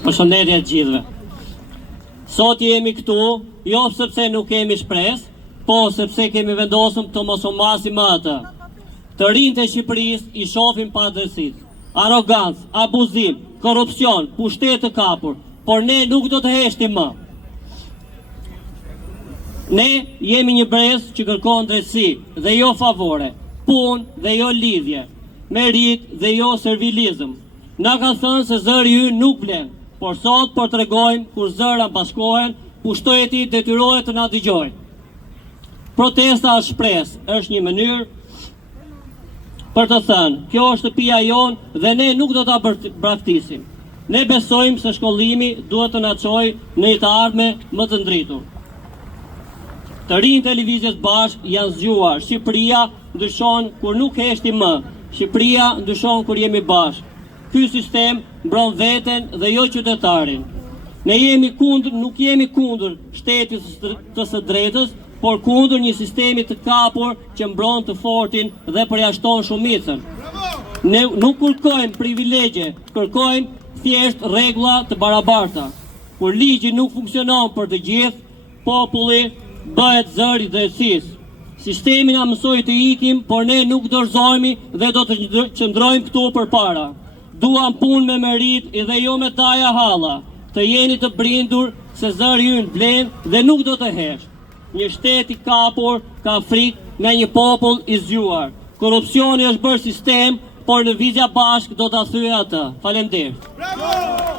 Përshëndetje të gjithëve. Sot jemi këtu, jo sepse nuk kemi shpresë, po sepse kemi vendosur të mos u masim atë. Të rinjtë e Shqipërisë i shohin padrejtësinë, arrogancë, abuzim, korrupsion, pushtet të kapur, por ne nuk do të heshtim më. Ne jemi një brez që kërkon drejtësi dhe jo favore, punë dhe jo lidhje, merit dhe jo servilizëm. Na ka thënë se zëri ynë nuk blen, por sot po tregojmë kur zëra bashkohen, pushteti detyrohet të na dëgjojë. Protesta është shpresë, është një mënyrë për të thënë, kjo është shtëpia jonë dhe ne nuk do ta braktisim. Ne besojmë se shkollimi duhet të na çojë në një të ardhme më të ndritur. Të rinjtë e Lëvizjes Bashkë janë zgjuar. Shqipëria ndryshon kur nuk heshtim më. Shqipëria ndryshon kur jemi bashkë. Ky sistem mbron veten dhe jo qytetarin. Ne nuk jemi kundër shtetit të së drejtës, por kundër një sistemi të kapur që mbron të fortin dhe përjashton shumicën. Ne nuk kërkojmë privilegje, kërkojmë thjesht rregulla të barabarta. Kur ligji nuk funksionon për të gjithë, populli bëhet zëri i drejtësisë. Sistemi na mësoi të ikim, por ne nuk dorëzohemi dhe do të qëndrojmë këtu përpara. Duam punë me merit dhe jo me taja halla. Të jeni të brindur se zëri ynë blen dhe nuk do të hesh. Një shtet i kapur ka frikë nga një popull i zgjuar. Korrupsioni është bërë sistem, por Lëvizja Bashkë do ta thyejë atë. Faleminderit.